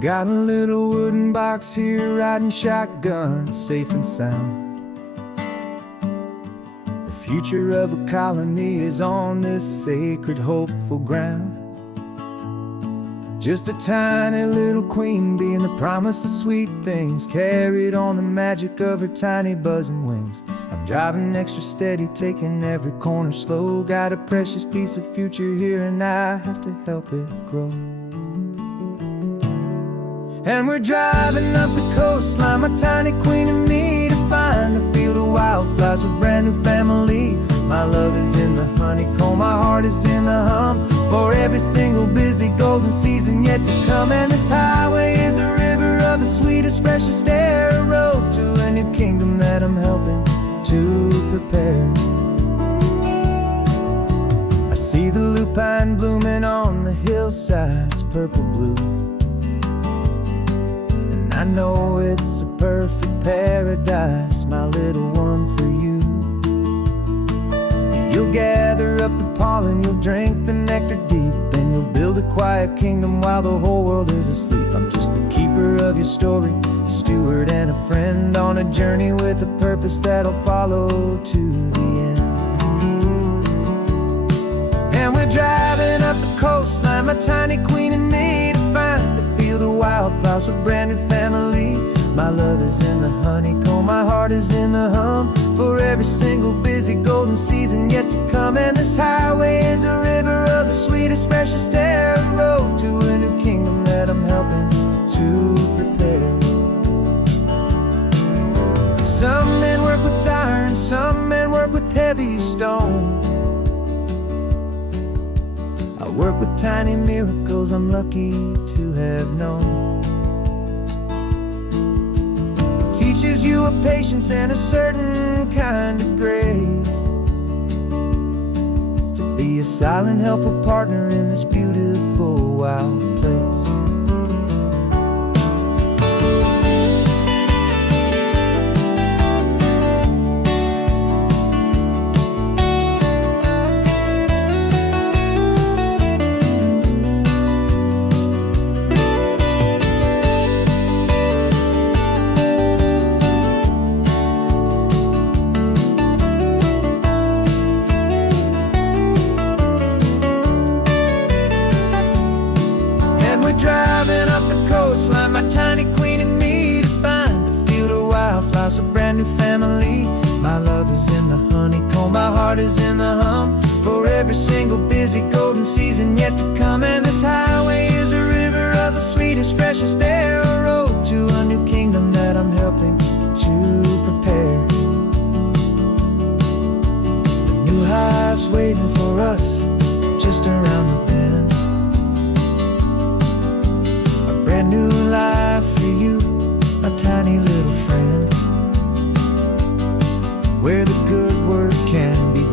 Got a little wooden box here, riding shotgun, safe and sound. The future of a colony is on this sacred, hopeful ground. Just a tiny little queen bee and the promise of sweet things, carried on the magic of her tiny buzzing wings. I'm driving extra steady, taking every corner slow. Got a precious piece of future here and I have to help it grow. And we're driving up the coastline, my tiny queen and me, to find a field of wildflowers with brand new family. My love is in the honeycomb, my heart is in the hum, for every single busy golden season yet to come. And this highway is a river of the sweetest, freshest air, a road to a new kingdom that I'm helping to prepare. I see the lupine blooming on the hillsides, purple blue, and I know it's a perfect paradise, my little one, for you. You'll gather up the pollen, you'll drink the nectar deep, and you'll build a quiet kingdom while the whole world is asleep. I'm just the keeper of your story, a steward and a friend, on a journey with a purpose that'll follow to the end. And we're driving up the coastline, my tiny queen and me, to find a field of wildflowers with brand new family. My love is in the honeycomb, my heart is in the hum, for every single busy golden season yet to come. And this highway is a river of the sweetest, freshest air, a road to a new kingdom that I'm helping to prepare. Some men work with iron, some men work with heavy stone. I work with tiny miracles I'm lucky to have known. Teaches you a patience and a certain kind of grace, to be a silent, helpful partner in this beautiful, wild place. Driving up the coastline, my tiny queen and me, to find a field of wildflowers, a brand new family. My love is in the honeycomb, my heart is in the hum, for every single busy golden season yet to come. And this highway is a river of the sweetest, freshest air, a road to a new kingdom that I'm helping to prepare. The new hive's waiting for us just around the bend. Brand new life for you, my tiny little friend, where the good work can begin.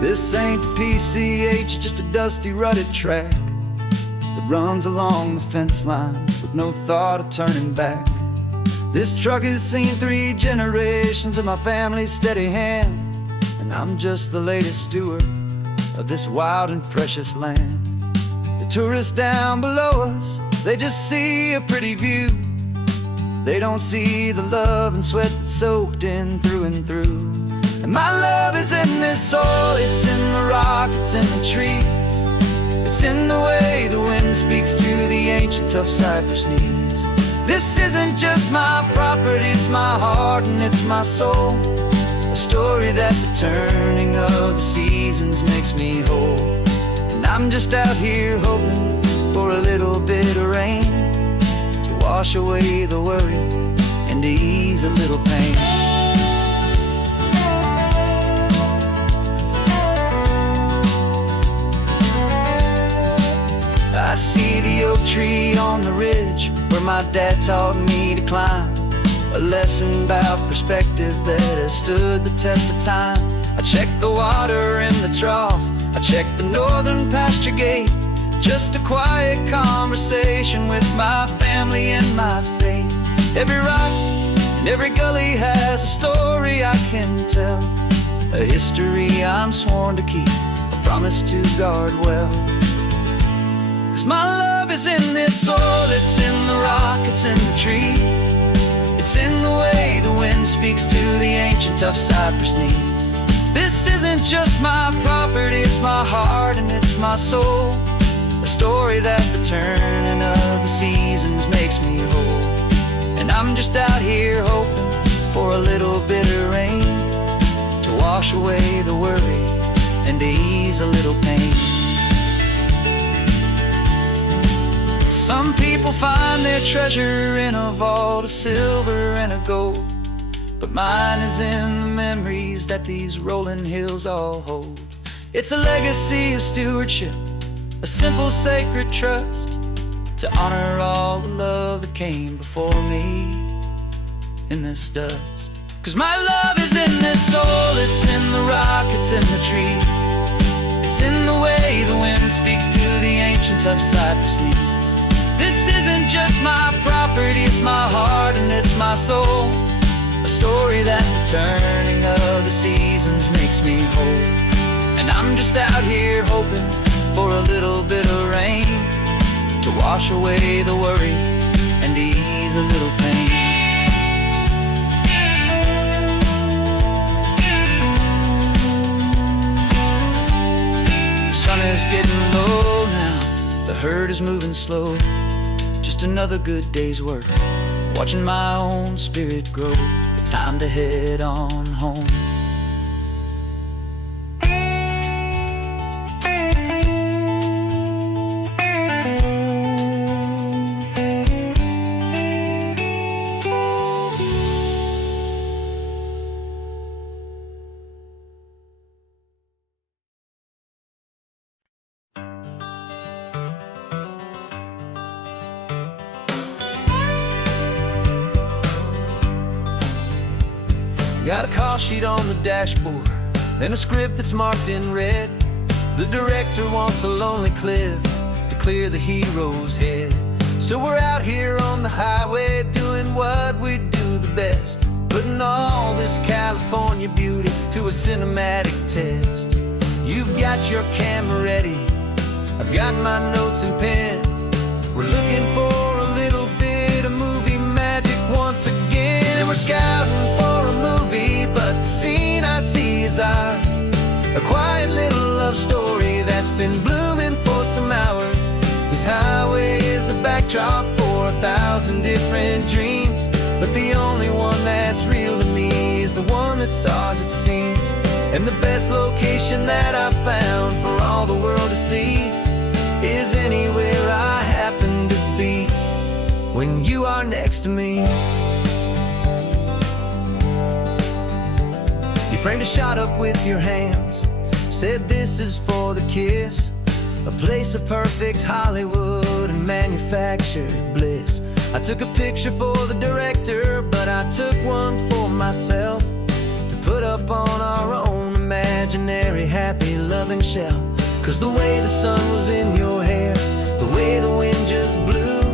This ain't the PCH, just a dusty, rutted track that runs along the fence line with no thought of turning back. This truck has seen 3 generations of my family's steady hand, and I'm just the latest steward of this wild and precious land. The tourists down below us, they just see a pretty view. They don't see the love and sweat that's soaked in through and through. And my love is in this soil, it's in the rock, it's in the trees, it's in the way the wind speaks to the ancient tough cypress leaves. This isn't just my property, it's my heart and it's my soul, a story that the turning of the seasons makes me whole. And I'm just out here hoping for a little bit of rain to wash away the worry and to ease a little pain. I see the oak tree on the ridge my dad taught me to climb, a lesson about perspective that has stood the test of time. I checked the water in the trough, I checked the northern pasture gate, just a quiet conversation with my family and my faith. Every rock and every gully has a story I can tell, a history I'm sworn to keep, a promise to guard well. 'Cause my love is in this soil, it's in the rock, it's in the trees, it's in the way the wind speaks to the ancient tough cypress knees. This isn't just my property, it's my heart and it's my soul, a story that the turning of the seasons makes me whole. And I'm just out here hoping for a little bit of rain to wash away the worry and to ease a little pain. Some people find their treasure in a vault of silver and of gold, but mine is in the memories that these rolling hills all hold. It's a legacy of stewardship, a simple sacred trust, to honor all the love that came before me in this dust. 'Cause my love is in this soul, it's in the rock, it's in the trees, it's in the way the wind speaks to the ancient tough cypress knees. This isn't just my property, it's my heart and it's my soul, a story that the turning of the seasons makes me whole. And I'm just out here hoping for a little bit of rain to wash away the worry and ease a little pain. The sun is getting low now, the herd is moving slow, just another good day's work, watching my own spirit grow. Time to head on home. Got a call sheet on the dashboard and a script that's marked in red. The director wants a lonely cliff to clear the hero's head. So we're out here on the highway doing what we do the best, putting all this California beauty to a cinematic test. You've got your camera ready, I've got my notes and pen. We're looking for a little bit of movie magic once again, and we're scouting for a movie, but the scene I see is ours, a quiet little love story that's been blooming for some hours. This highway is the backdrop for 1,000 different dreams, but the only one that's real to me is the one that's ours, it seems. And the best location that I've found for all the world to see is anywhere I happen to be when you are next to me. You framed a shot up with your hands, said this is for the kiss, a place of perfect Hollywood and manufactured bliss. I took a picture for the director, but I took one for myself to put up on our own imaginary happy loving shelf. 'Cause the way the sun was in your hair, the way the wind just blew,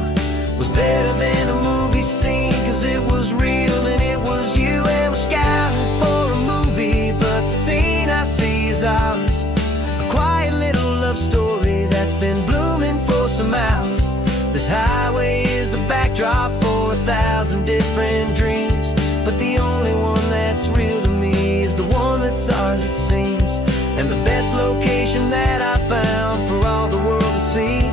was better than a movie scene, 'cause it was real and it was you. And we're scouting for a movie, but the scene I see is ours, a quiet little love story that's been blooming for some hours. This highway is the backdrop for 1,000 different dreams, but the only one that's real to me is the one that's ours, it seems. And the best location that I found for all the world to see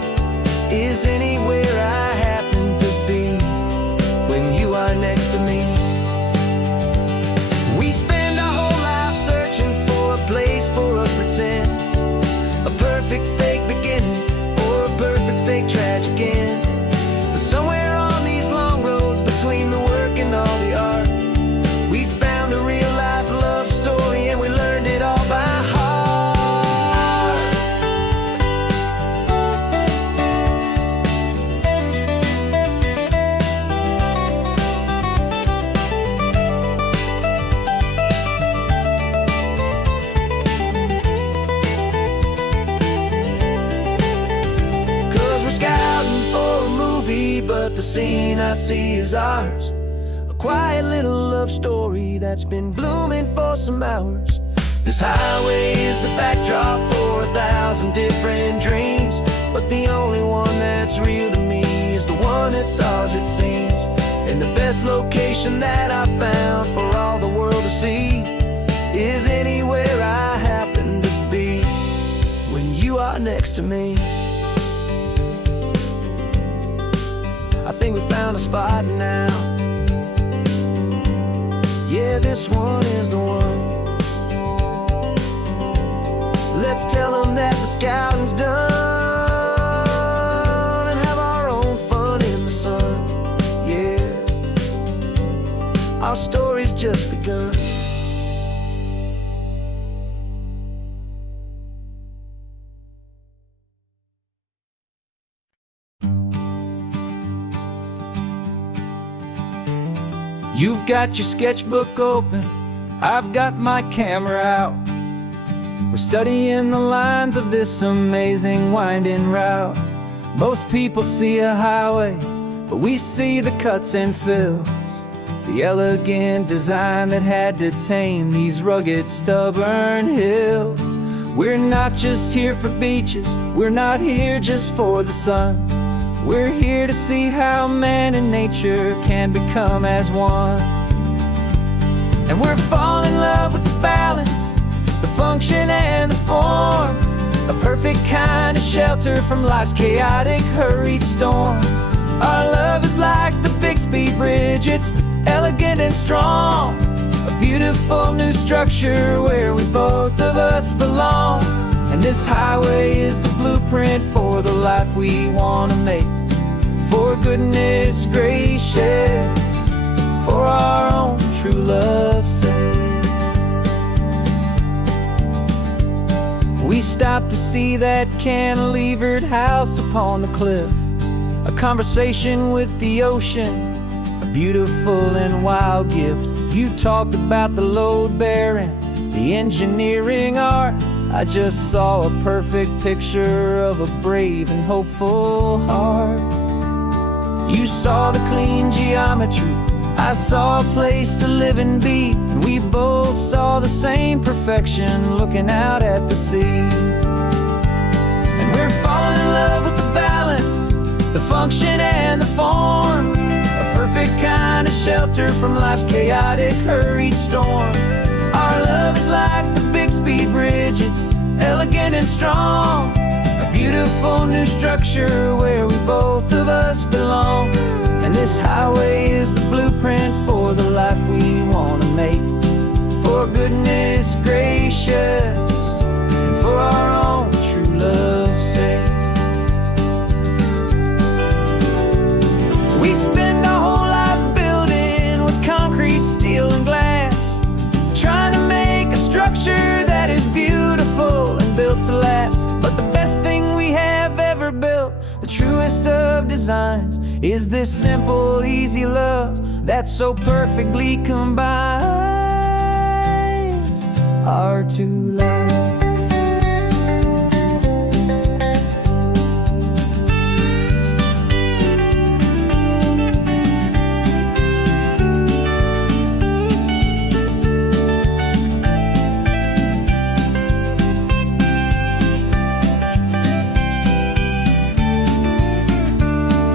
is anywhere I happen to be when you are next to me. We spend our whole life searching for a place for a pretend, a perfect fake beginning or a perfect fake tragic end. But somewhere on these long roads between the work and all the art, we found a real life love story and we learned it all by heart. scene I see is ours, a quiet little love story that's been blooming for some hours. This highway is the backdrop for 1,000 different dreams, but the only one that's real to me is the one that's ours, it seems. And the best location that I found for all the world to see is anywhere I happen to be when you are next to me. I think we found a spot now. Yeah, this one is the one. Let's tell them that the scouting's done and have our own fun in the sun. Yeah, our story's just begun. You've got your sketchbook open, I've got my camera out. We're studying the lines of this amazing winding route. Most people see a highway, but we see the cuts and fills, the elegant design that had to tame these rugged, stubborn hills. We're not just here for beaches, we're not here just for the sun. We're here to see how man and nature can become as one. And we're falling in love with the balance, the function and the form, a perfect kind of shelter from life's chaotic, hurried storm. Our love is like the Bixby Bridge, it's elegant and strong, a beautiful new structure where we both of us belong. And this highway is the blueprint for the life we want to make. For goodness gracious, for our own true love's sake. We stopped to see that cantilevered house upon the cliff, a conversation with the ocean, a beautiful and wild gift. You talked about the load bearing, the engineering art. I just saw a perfect picture of a brave and hopeful heart. You saw the clean geometry, I saw a place to live and be, and we both saw the same perfection looking out at the sea. And we're falling in love with the balance, the function and the form, a perfect kind of shelter from life's chaotic, hurried storm. Our love is like the Bixby Bridge, it's elegant and strong, a beautiful new structure where we both of us belong. And this highway is the blueprint for the life we want to make. For goodness gracious, and for our own true love's sake. We spend our whole lives building with concrete, steel and glass, trying to make a structure that is beautiful and built to last. But the best thing we have ever built, the truest of designs, is this simple, easy love that so perfectly combines our two lives.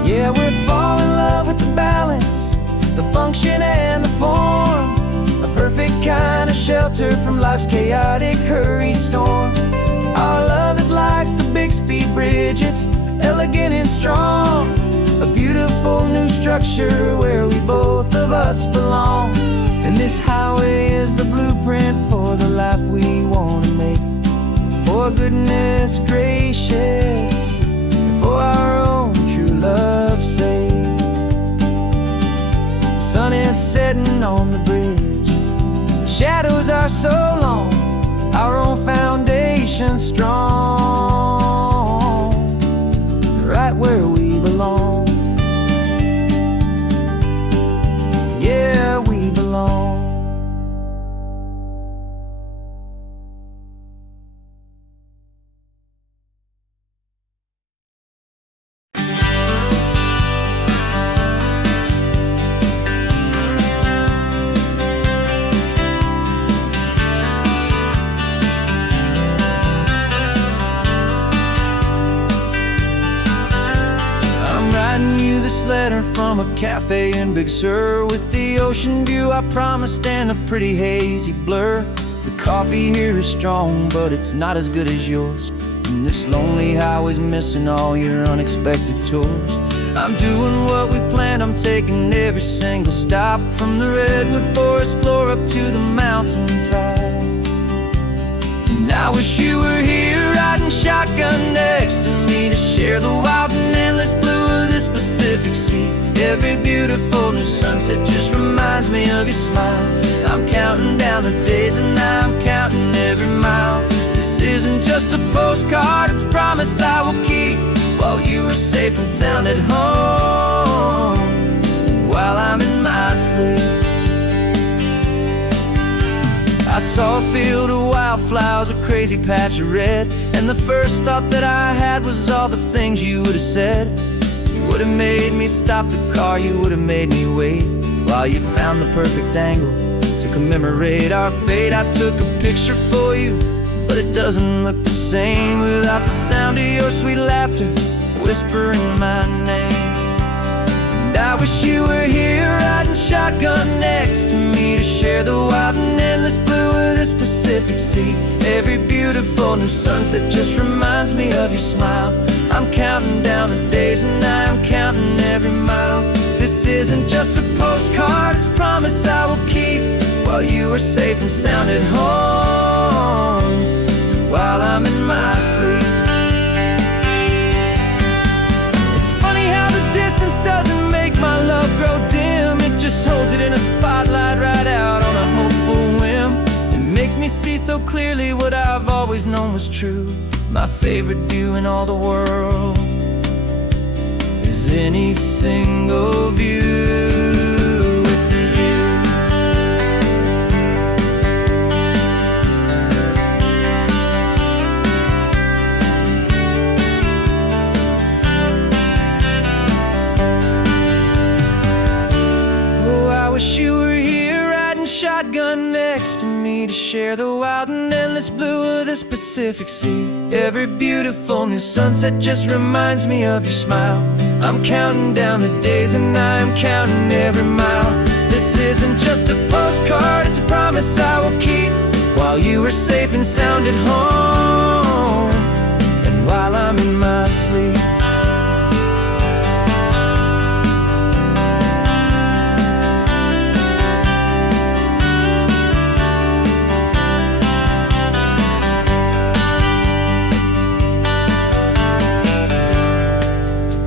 Yeah, we're falling in love with the balance, the function and the form, a perfect kind of shelter from life's chaotic, hurried storm. Our love is like the Bixby Bridge, it's elegant and strong, a beautiful new structure where we both of us belong. And this highway is the blueprint for the life we want to make. For goodness gracious, for our own true love's sake. The sun is setting on the bridge, the shadows are so long, our own foundation strong, right where we belong. Yeah, we belong. letter from a cafe in Big Sur, with the ocean view I promised and a pretty hazy blur. The coffee here is strong, but it's not as good as yours, and this lonely highway's missing all your unexpected tours. I'm doing what we planned, I'm taking every single stop, from the redwood forest floor up to the mountain top. And I wish you were here riding shotgun next to me, to share the wild and endless blue of this Pacific Sea. Every beautiful new sunset just reminds me of your smile. I'm counting down the days and I'm counting every mile. This isn't just a postcard, it's a promise I will keep, while you are safe and sound at home, while I'm in my sleep. I saw a field of wildflowers, a crazy patch of red, and the first thought that I had was all the things you would have said. You would have made me stop the car, you would have made me wait, while you found the perfect angle to commemorate our fate. I took a picture for you, but it doesn't look the same without the sound of your sweet laughter whispering my name. And I wish you were here riding shotgun next to me, to share the wild and endless blue of this Pacific Sea. Every beautiful new sunset just reminds me of your smile. I'm counting down the days and I'm counting every mile. This isn't just a postcard, it's a promise I will keep, while you are safe and sound at home, while I'm in my sleep. It's funny how the distance doesn't make my love grow dim, it just holds it in a spotlight right out on a hopeful whim. It makes me see so clearly what I've always known was true. My favorite view in all the world is any single view with you. Oh, I wish you were here riding shotgun next to me, to share the wild and endless blue of this Pacific Sea. Every beautiful new sunset just reminds me of your smile. I'm counting down the days and I'm counting every mile. This isn't just a postcard, it's a promise I will keep, while you are safe and sound at home, and while I'm in my sleep.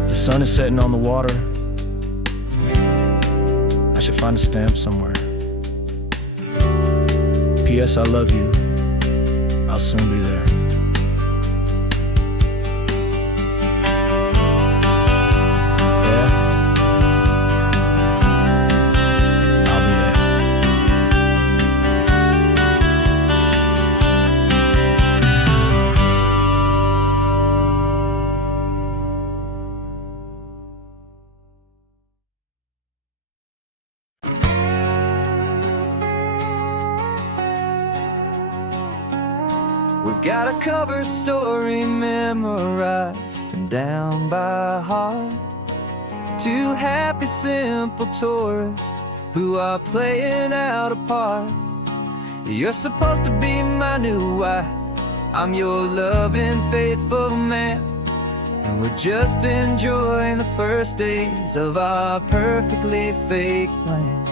The sun is setting on the water. I should find a stamp somewhere. P.S. I love you. I'll soon be there. Yeah? I'll be there. We've got a cover story memorized and down by heart. Two happy, simple tourists who are playing out a part. You're supposed to be my new wife, I'm your loving, faithful man, and we're just enjoying the first days of our perfectly fake plan.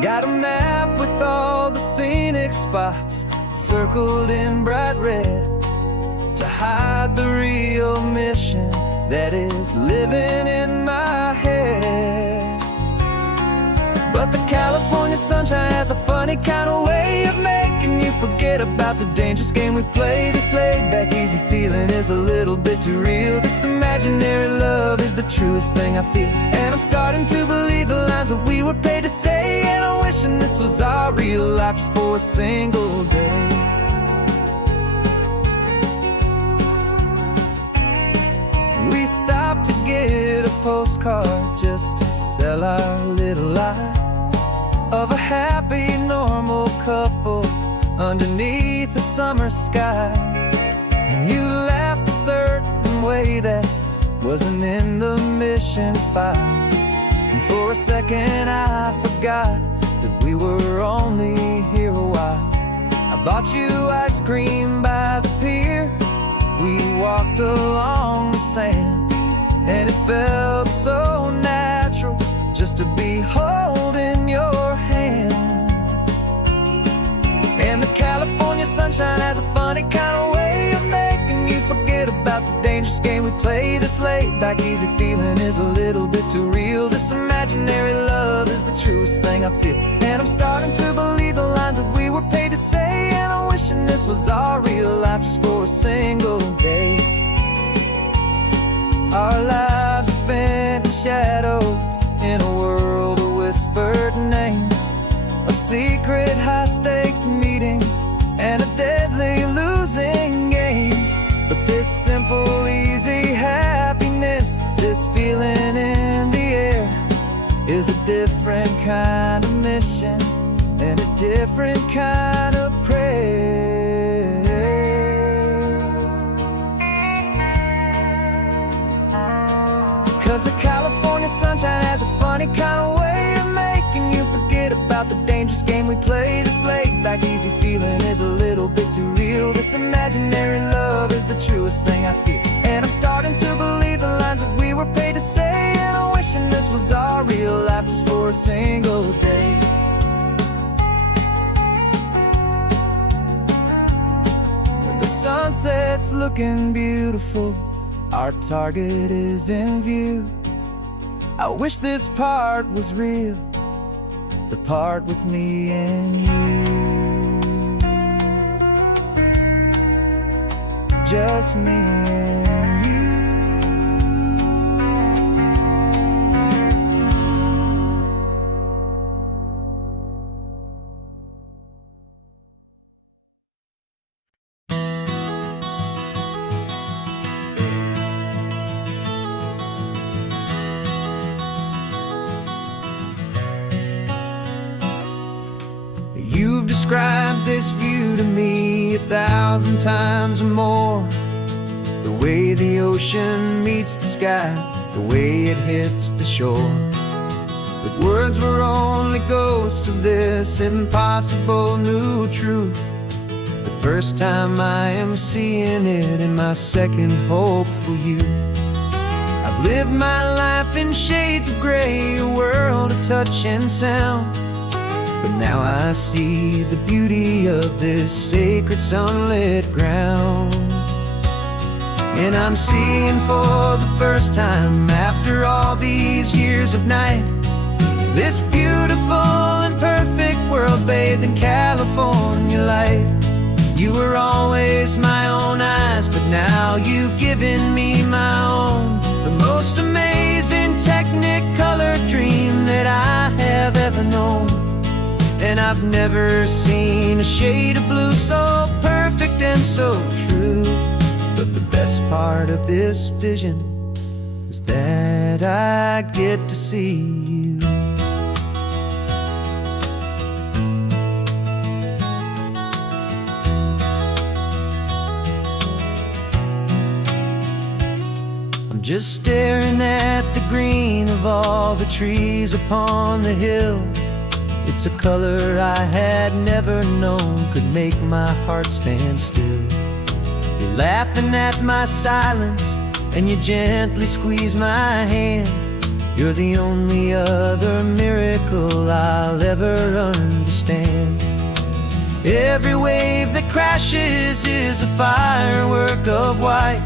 Got a map with all the scenic spots circled in bright red, to hide the real mission that is living in my head. But the California sunshine has a funny kind of way of making you forget about the dangerous game we play. This laid back easy feeling is a little bit too real. This imaginary love is the truest thing I feel, and I'm starting to believe the lines that we were paid to say. And I'm wishing this was our real life just for a single day. We stopped to get a postcard just to sell our little lie of a happy, normal couple underneath the summer sky. And you laughed a certain way that wasn't in the mission file. For a second I forgot that we were only here a while. I bought you ice cream by the pier. We walked along the sand, and it felt so natural just to be holding your hand. And the California sunshine has a funny kind of way of making you forget about the dangerous game we play. This laid back easy feeling is a little bit too real. This imaginary love is the truest thing I feel. And I'm starting to believe the lines that we were paid to say. And I'm wishing this was our real life just for a single day. Our lives are spent in shadows, in a world of whispered names, of secret high-stakes meetings and of deadly losing games. But this simple, easy happiness, this feeling in the air, is a different kind of mission and a different kind of prayer. 'Cause the California sunshine has a funny kind of way of making you forget about the dangerous game we play. This laid back easy feeling is a little bit too real. This imaginary love is the truest thing I feel. And I'm starting to believe the lines that we were paid to say. And I'm wishing this was our real life just for a single day. When the sunset's looking beautiful, our target is in view. I wish this part was real, the part with me and you. Just me and you. You've described this view to me 1,000 times or more. The way the ocean meets the sky, the way it hits the shore. But words were only ghosts of this impossible new truth. The first time I am seeing it in my second hopeful youth. I've lived my life in shades of gray, a world of touch and sound. But now I see the beauty of this sacred sunlit ground. And I'm seeing for the first time, after all these years of night, this beautiful and perfect world bathed in California light. You were always my own eyes, but now you've given me my own. The most amazing technicolor dream that I have ever known. And I've never seen a shade of blue so perfect and so true. But the best part of this vision is that I get to see you. I'm just staring at the green of all the trees upon the hill. It's a color I had never known could make my heart stand still. You're laughing at my silence, and you gently squeeze my hand. You're the only other miracle I'll ever understand. Every wave that crashes is a firework of white.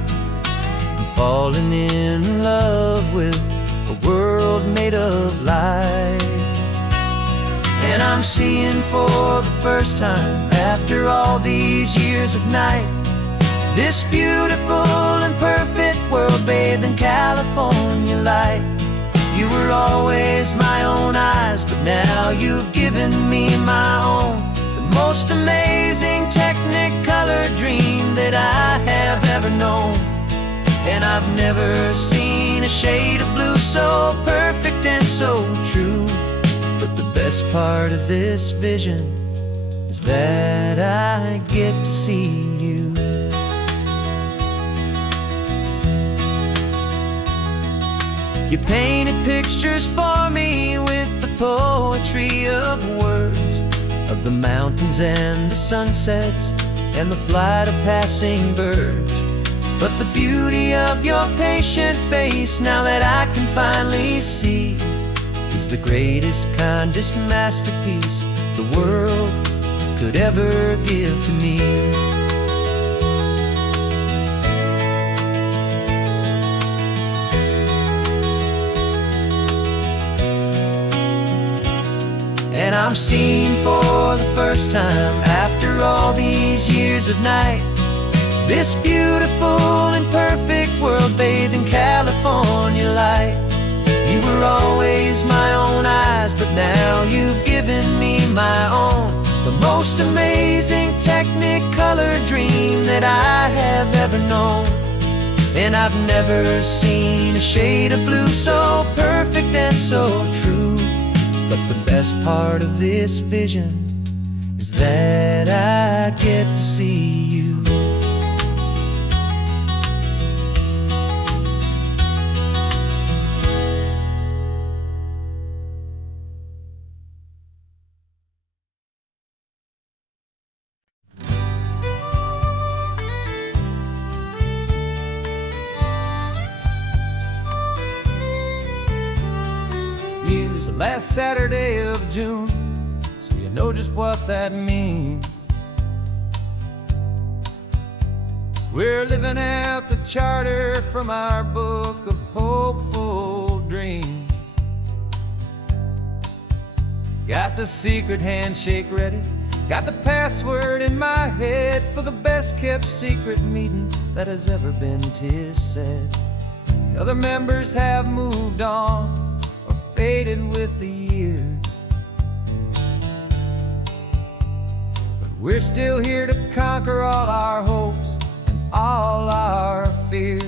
I'm falling in love with a world made of light. And I'm seeing for the first time, after all these years of night, this beautiful and perfect world bathed in California light. You were always my own eyes, but now you've given me my own. The most amazing technicolor dream that I have ever known. And I've never seen a shade of blue so perfect and so true. But the best part of this vision is that I get to see you. You painted pictures for me with the poetry of words, of the mountains and the sunsets and the flight of passing birds. But the beauty of your patient face, now that I can finally see, is the greatest, kindest masterpiece the world could ever give to me. And I'm seeing for the first time, after all these years of night, this beautiful and perfect world bathed in California light. You were always my own eyes, but now you've given me my own, the most amazing technicolor dream that I have ever known. And I've never seen a shade of blue so perfect and so true. But the best part of this vision is that I get to see you. It's the last Saturday of June, so you know just what that means. We're living out the charter from our book of hopeful dreams. Got the secret handshake ready, got the password in my head for the best kept secret meeting that has ever been, 'tis said. The other members have moved on, faded with the years, but we're still here to conquer all our hopes and all our fears.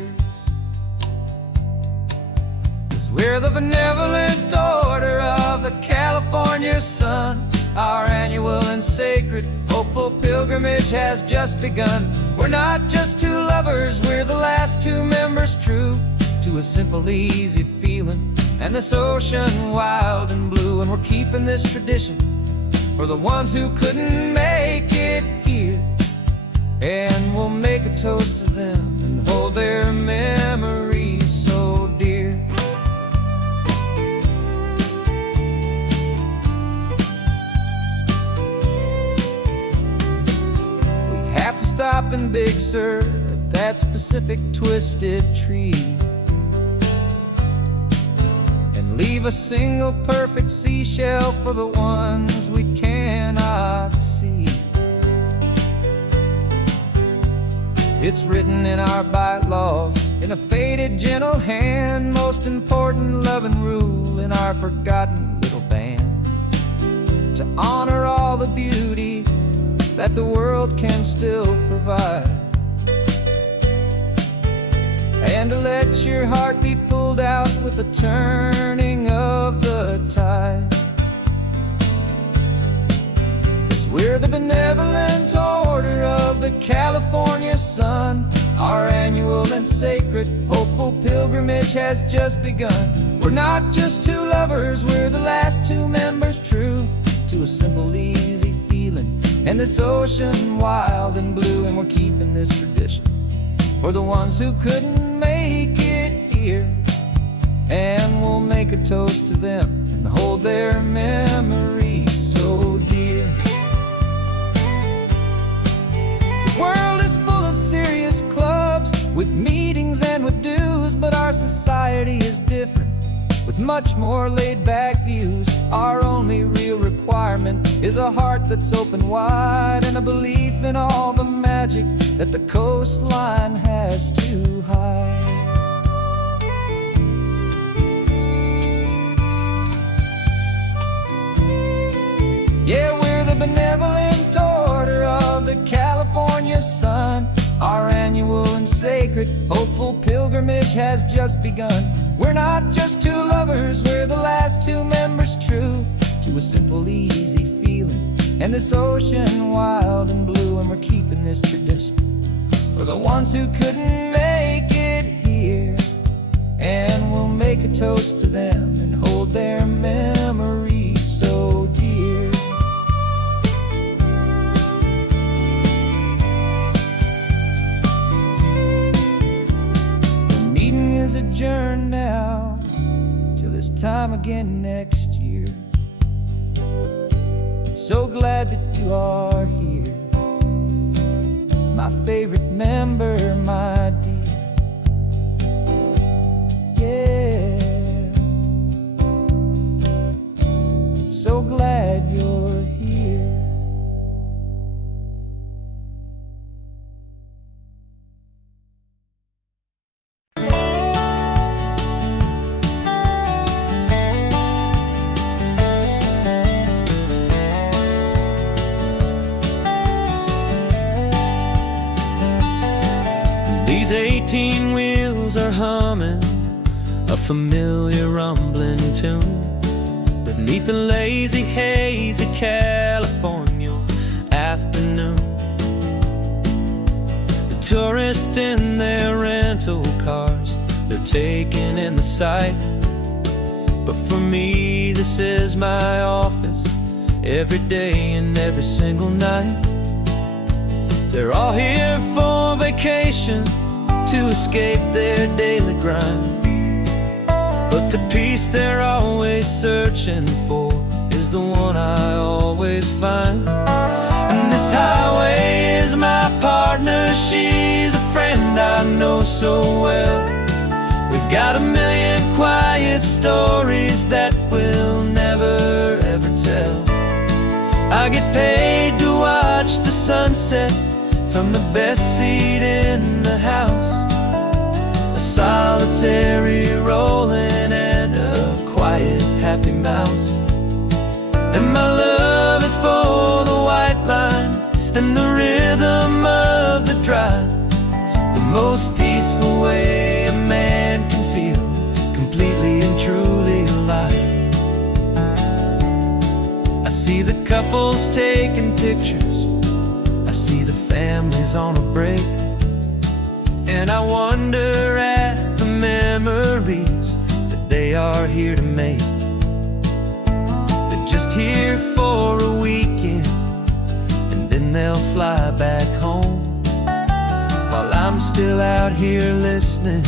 'Cause we're the benevolent order of the California sun. Our annual and sacred hopeful pilgrimage has just begun. We're not just two lovers, we're the last two members true to a simple, easy feeling and this ocean wild and blue. And we're keeping this tradition for the ones who couldn't make it here, and we'll make a toast to them and hold their memories so dear. We have to stop in Big Sur at that specific twisted tree, leave a single perfect seashell for the ones we cannot see. It's written in our bylaws, in a faded gentle hand, most important loving rule in our forgotten little band, to honor all the beauty that the world can still provide, and to let your heart be pulled out with the turning of the tide. 'Cause we're the benevolent order of the California sun. Our annual and sacred hopeful pilgrimage has just begun. We're not just two lovers, we're the last two members true to a simple, easy feeling and this ocean wild and blue. And we're keeping this tradition for the ones who couldn't make it here, and we'll make a toast to them and hold their memories so dear. The world is full of serious clubs with meetings and with dues, but our society is different with much more laid-back views. Our only real requirement is a heart that's open wide and a belief in all the magic that the coastline has to hide. Yeah, we're the benevolent order of the California sun. Our annual and sacred hopeful pilgrimage has just begun. We're not just two lovers, we're the last two members true to a simple, easy feeling and this ocean wild and blue. And we're keeping this tradition for the ones who couldn't make it here, and we'll make a toast to them and hold their memories so dear. The meeting is adjourned now till this time again next year. So glad that you are here, my favorite member, my dear. Yeah, so glad you're here. These 18 wheels are humming a familiar rumbling tune beneath the lazy haze of California afternoon. The tourists in their rental cars, they're taking in the sight. But for me, this is my office every day and every single night. They're all here for vacation to escape their daily grind. But the peace they're always searching for is the one I always find. And this highway is my partner, she's a friend I know so well. We've got a million quiet stories that we'll never ever tell. I get paid to watch the sunset from the best seat in the house. A solitary rolling and a quiet happy mouse. And my love is for the white line and the rhythm of the drive. The most peaceful way a man can feel completely and truly alive. I see the couples taking pictures, I see the families on a break, and I wonder at the memories that they are here to make. They're just here for a weekend and then they'll fly back home, while I'm still out here listening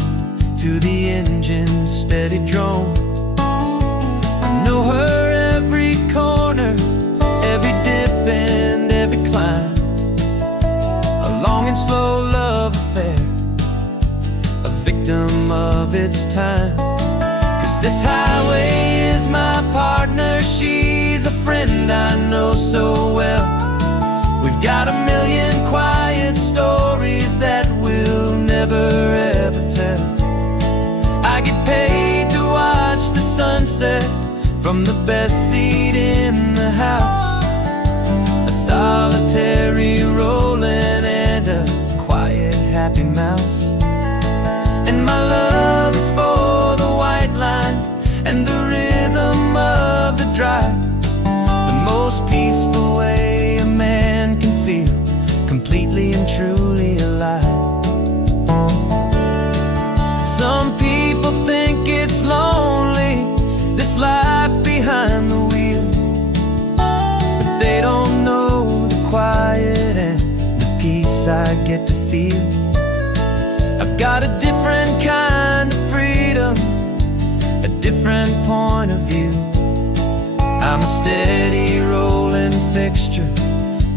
to the engine's steady drone. I know her every corner, every dip and every climb. A long and slow love affair, a victim of its time. 'Cause this highway is my partner, she's a friend I know so well. We've got a million quiet stories that we'll never ever tell. I get paid to watch the sunset from the best seat in the house. A solitary rolling and a quiet happy mouse. And my love is for the white line and the rhythm of the drive. The most peaceful way a man can feel completely and truly alive. Some people think it's lonely, this life behind the wheel, but they don't know the quiet and the peace I get to feel. I've got a different kind of freedom, a different point of view. I'm a steady rolling fixture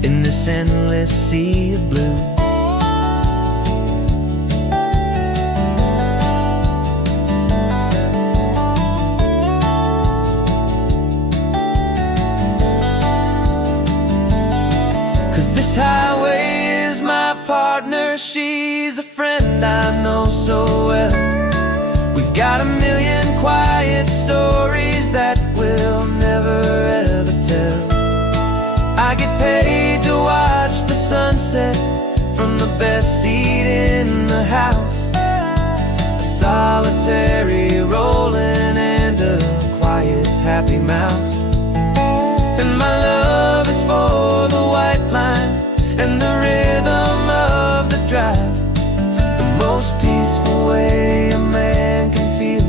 in this endless sea of blue. This highway is my partner, she's a friend I know so well. We've got a million quiet stories that we'll never ever tell. I get paid to watch the sunset from the best seat in the house. A solitary rolling and a quiet happy mouse. And my love is for the white line and the rhythm of the drive. The most peaceful way a man can feel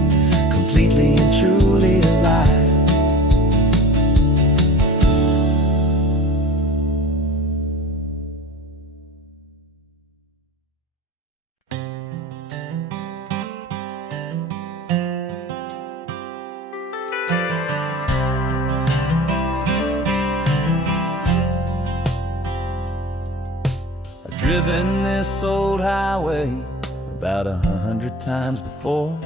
driven this old highway about 100 times before,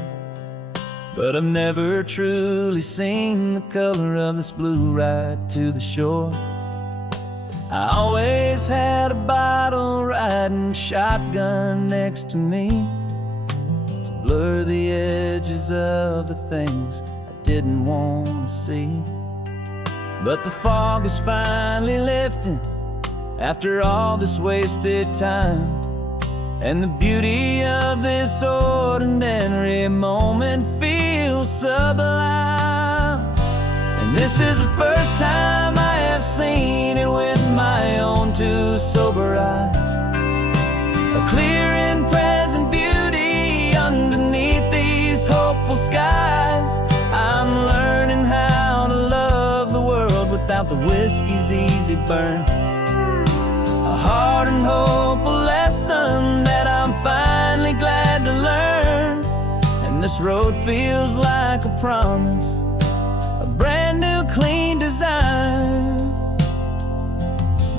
but I've never truly seen the color of this blue ride to the shore. I always had a bottle riding shotgun next to me to blur the edges of the things I didn't want to see. But the fog is finally lifting after all this wasted time, and the beauty of this ordinary moment feels sublime. And this is the first time I have seen it with my own two sober eyes, a clear and present beauty underneath these hopeful skies. I'm learning how to love the world without the whiskey's easy burn, a hard and hopeful lesson that I'm finally glad to learn. And this road feels like a promise, a brand new clean design.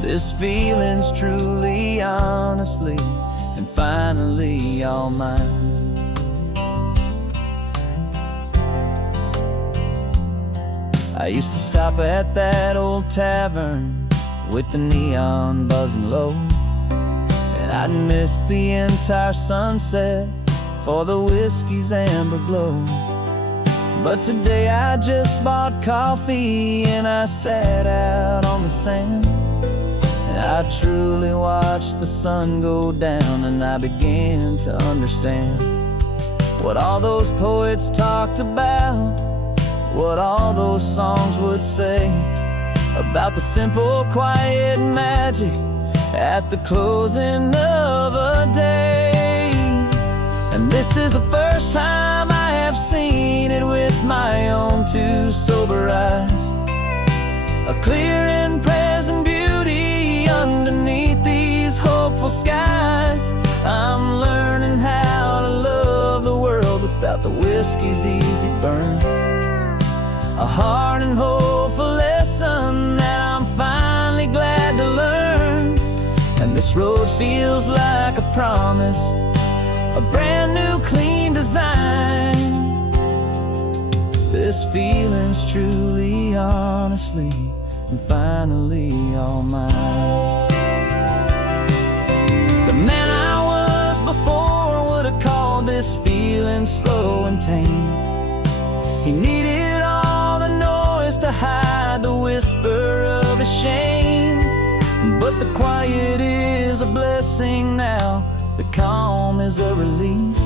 This feeling's truly, honestly, and finally all mine. I used to stop at that old tavern with the neon buzzing low, and I'd miss the entire sunset for the whiskey's amber glow. But today I just bought coffee and I sat out on the sand, and I truly watched the sun go down, and I began to understand what all those poets talked about, what all those songs would say about the simple, quiet magic at the closing of a day. And this is the first time I have seen it with my own two sober eyes, a clear and present beauty underneath these hopeful skies. I'm learning how to love the world without the whiskey's easy burn, a hard and hopeful lesson that I'm finally glad to learn. And this road feels like a promise, a brand new clean design. This feeling's truly, honestly, and finally all mine. The man I was before would have called this feeling slow and tame. He needed all the noise to hide the whisper of his shame, but the quiet is a blessing now, the calm is a release,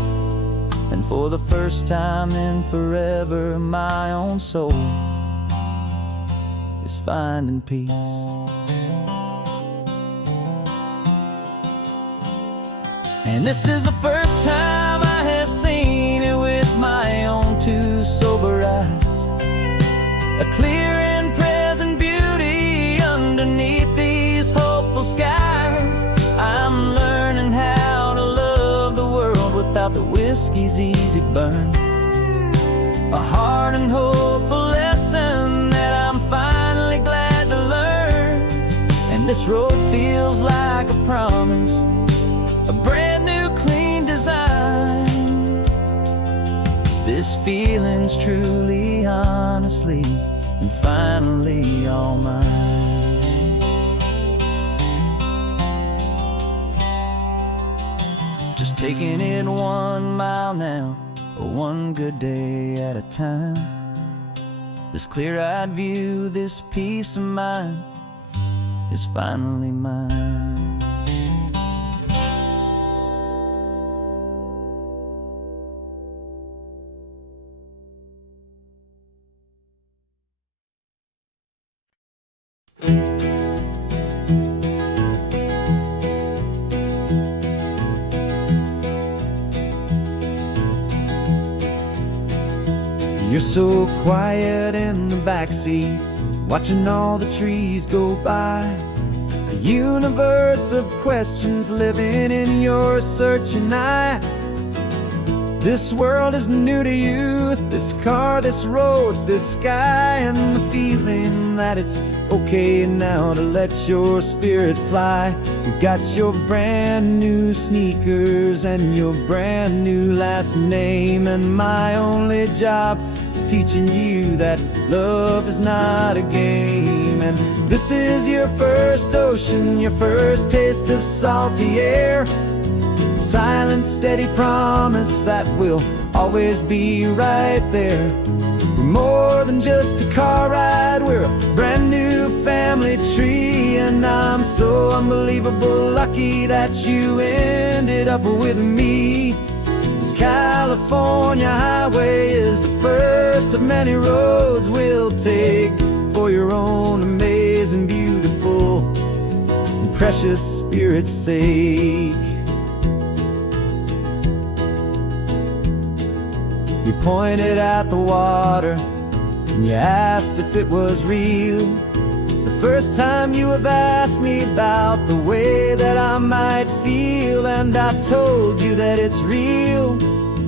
and for the first time in forever my own soul is finding peace. And this is the first time I have seen it with my own two sober eyes, a clear and present beauty underneath these hopeful skies. I'm learning how to love the world without the whiskey's easy burn, a hard and hopeful lesson that I'm finally glad to learn. And this road feels like a promise, a brand new clean design. This feeling's truly, honestly, and finally all mine. Just taking it 1 mile now, one good day at a time. This clear-eyed view, this peace of mind is finally mine. You're so quiet in the backseat, watching all the trees go by. A universe of questions living in your searching eye. This world is new to you, this car, this road, this sky, and the feeling that it's okay now to let your spirit fly. You got your brand new sneakers and your brand new last name, and my only job is teaching you that love is not a game. And this is your first ocean, your first taste of salty air, silent, steady promise that we'll always be right there. We're more than just a car ride, we're a brand new family tree, and I'm so unbelievable lucky that you ended up with me. This California highway is the first of many roads we'll take for your own amazing, beautiful, and precious spirit's sake. You pointed at the water and you asked if it was real. The first time you have asked me about the way that I might feel, and I told you that it's real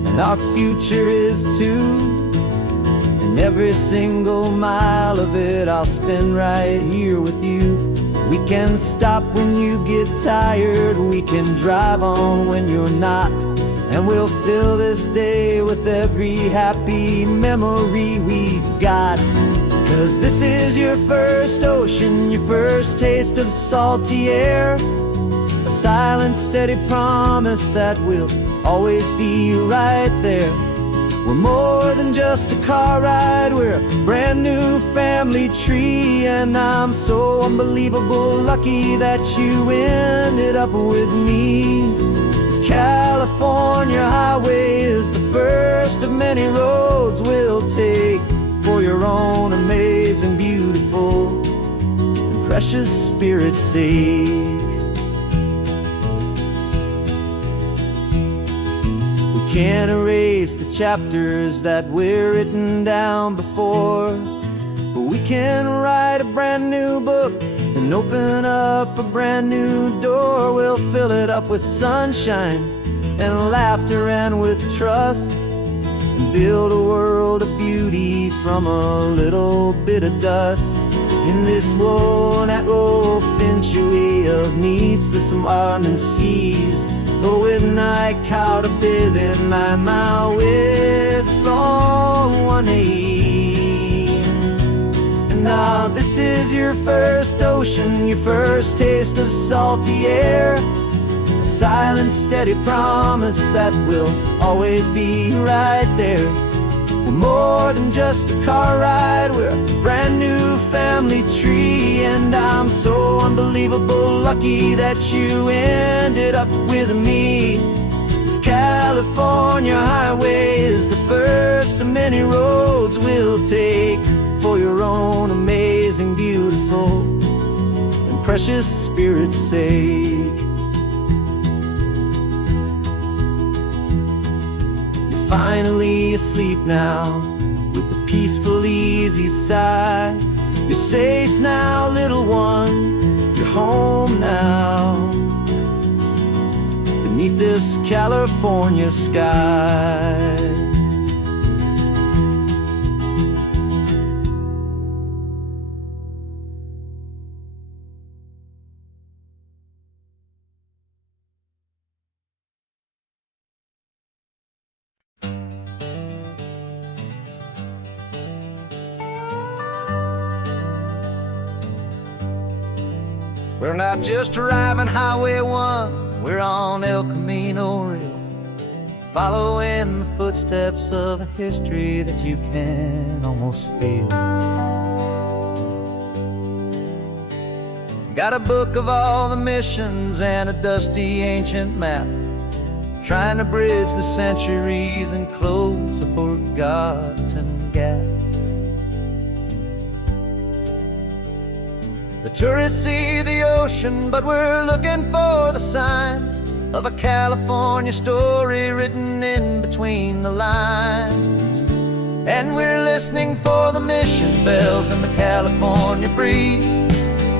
and our future is too. And every single mile of it I'll spend right here with you. We can stop when you get tired, we can drive on when you're not, and we'll fill this day with every happy memory we've got. 'Cause this is your first ocean, your first taste of salty air, a silent, steady promise that we'll always be right there. We're more than just a car ride, we're a brand new family tree, and I'm so unbelievable lucky that you ended up with me. This California highway is the first of many roads we'll take for your own amazing, beautiful, and precious spirit's sake. We can't erase the chapters that we're written down before, but we can write a brand new book and open up a brand new door. We'll fill it up with sunshine and laughter and with trust, and build a world of beauty from a little bit of dust. In this world that finchaway of needs the smiling seas, going I caught a bit in my way from one aim. Now this is your first ocean, your first taste of salty air, a silent, steady promise that we'll always be right there. We're more than just a car ride, we're a brand new family tree, and I'm so unbelievable lucky that you ended up with me. This California highway is the first of many roads we'll take for your own amazing, beautiful, and precious spirit's sake. You're finally asleep now with a peaceful, easy sigh. You're safe now, little one, you're home now, beneath this California sky. We're not just driving Highway 1, we're on El Camino Real, following the footsteps of a history that you can almost feel. Got a book of all the missions and a dusty ancient map, trying to bridge the centuries and close a forgotten gap. The tourists see the ocean, but we're looking for the signs of a California story written in between the lines. And we're listening for the mission bells in the California breeze,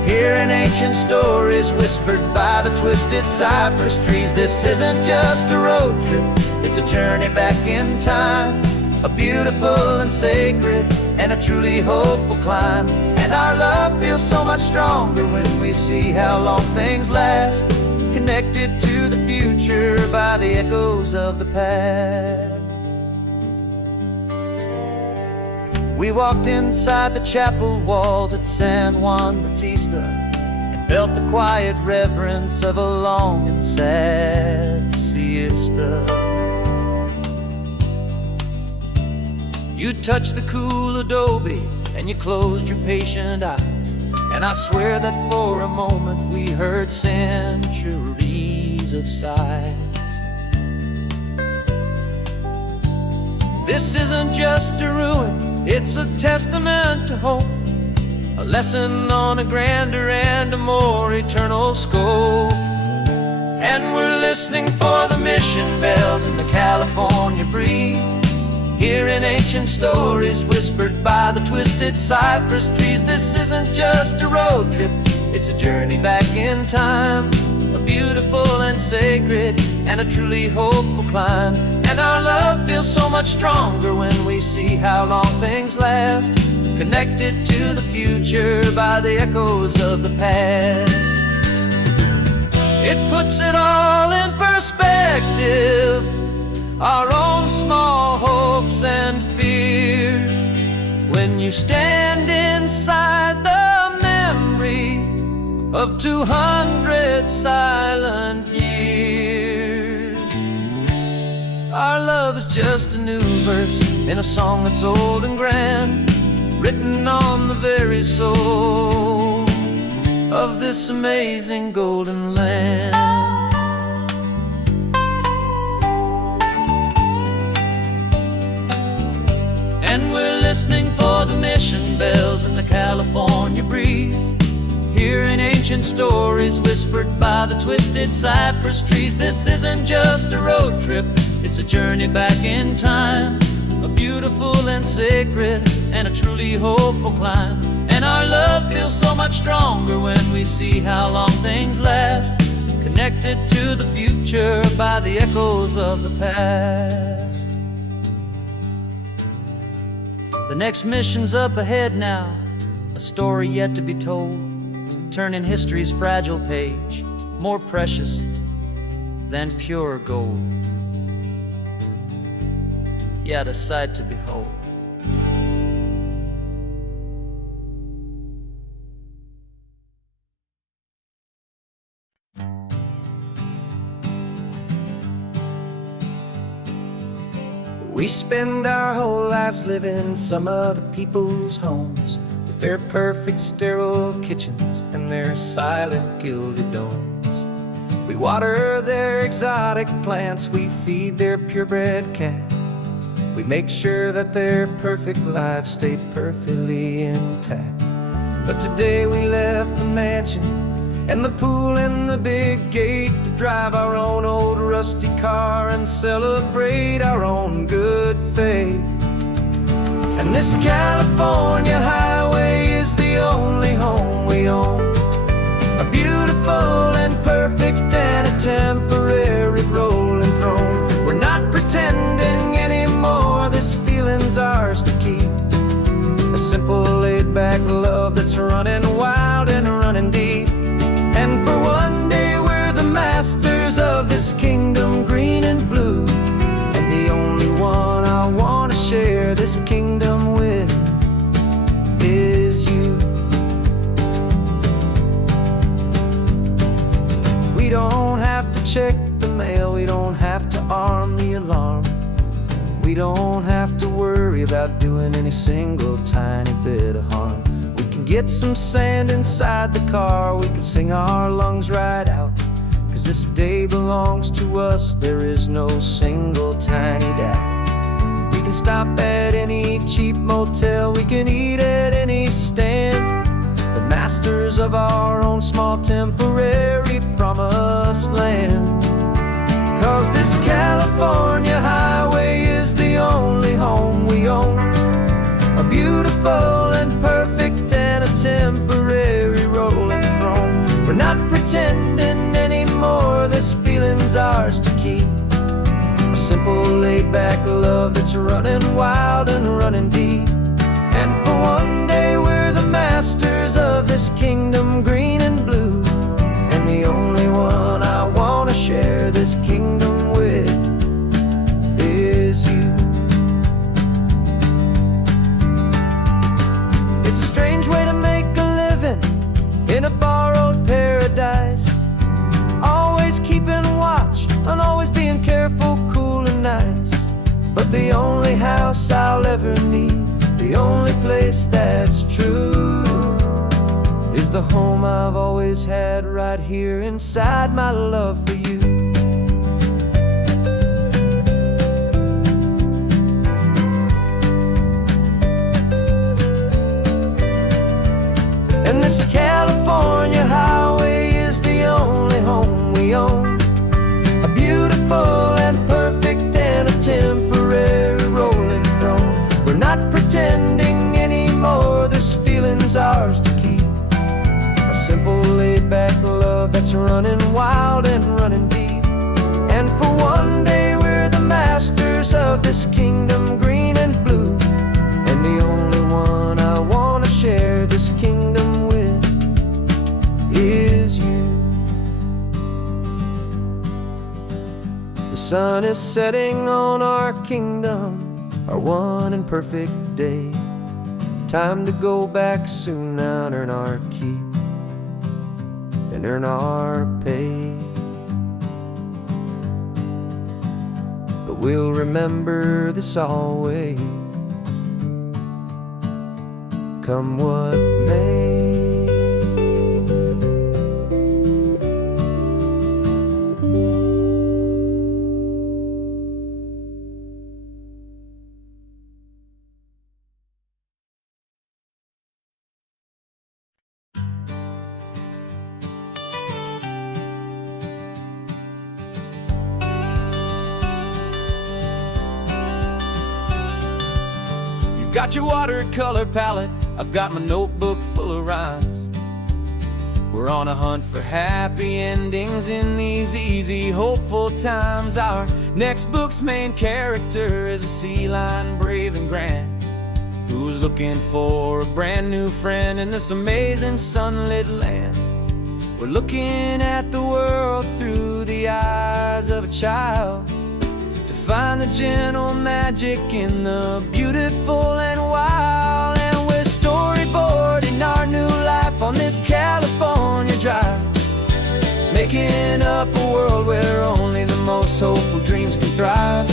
hearing ancient stories whispered by the twisted cypress trees. This isn't just a road trip, It's a journey back in time, a beautiful and sacred, and a truly hopeful climb. And our love feels so much stronger when we see how long things last, connected to the future by the echoes of the past. We walked inside the chapel walls at San Juan Bautista and felt the quiet reverence of a long and sad siesta. You touched the cool adobe and you closed your patient eyes, and I swear that for a moment we heard centuries of sighs. This isn't just a ruin, it's a testament to hope, a lesson on a grander and a more eternal scope. And we're listening for the mission bells in the California breeze, hearing ancient stories whispered by the twisted cypress trees. This isn't just a road trip, it's a journey back in time, a beautiful and sacred and a truly hopeful climb. And our love feels so much stronger when we see how long things last, connected to the future by the echoes of the past. It puts it all in perspective, our own small hopes and fears, when you stand inside the memory of 200 silent years. Our love is just a new verse in a song that's old and grand, written on the very soul of this amazing golden land. And we're listening for the mission bells in the California breeze, hearing ancient stories whispered by the twisted cypress trees. This isn't just a road trip, it's a journey back in time, a beautiful and sacred and a truly hopeful climb. And our love feels so much stronger when we see how long things last, connected to the future by the echoes of the past. The next mission's up ahead now, a story yet to be told, turning history's fragile page more precious than pure gold. Yet a sight to behold. We spend our whole lives living some other people's homes, with their perfect sterile kitchens and their silent gilded domes. We water their exotic plants, we feed their purebred cat, we make sure that their perfect lives stay perfectly intact. But today we left the mansion and the pool and the big gate to drive our own old rusty car and celebrate our own good faith. And this California highway is the only home we own, a beautiful and perfect and a temporary rolling throne. We're not pretending anymore, this feeling's ours to keep, a simple laid-back love that's running wild and running deep. And for one day we're the masters of this kingdom green and blue, and the only one I want to share this kingdom with is you. We don't have to check the mail, we don't have to arm the alarm, we don't have to worry about doing any single tiny bit of harm. We can get some sand inside the car, we can sing our lungs right out, 'cause this day belongs to us, there is no single tiny doubt. We can stop at any cheap motel, we can eat at any stand, the masters of our own small temporary promised land. 'Cause this California highway is the only home we own, a beautiful and perfect and a temporary rolling throne. We're not pretending anymore, this feeling's ours to keep, a simple laid-back love that's running wild and running deep. And for one day we're the masters of this kingdom green and blue, and the only one I want to share this kingdom with is you. It's a strange way to make a living in a borrowed paradise, always keeping watch and always being careful, cool and nice. But the only house I'll ever need, the only place that's true, is the home I've always had right here inside my love for you. And this California highway is the only home we own, a beautiful and perfect and a temporary rolling throne. We're not pretending anymore, this feeling's ours to keep. A simple laid-back love that's running wild and running deep. And for one day we're the masters of this kingdom green and blue, and the only one I want to share this kingdom with is you. The sun is setting on our kingdom, our one and perfect day. Time to go back soon now and earn our keep and earn our pay. But we'll remember this always, come what may. Got your watercolor palette, I've got my notebook full of rhymes. We're on a hunt for happy endings in these easy, hopeful times. Our next book's main character is a sea lion, brave and grand, who's looking for a brand new friend in this amazing sunlit land. We're looking at the world through the eyes of a child, find the gentle magic in the beautiful and wild. And we're storyboarding our new life on this California drive, making up a world where only the most hopeful dreams can thrive.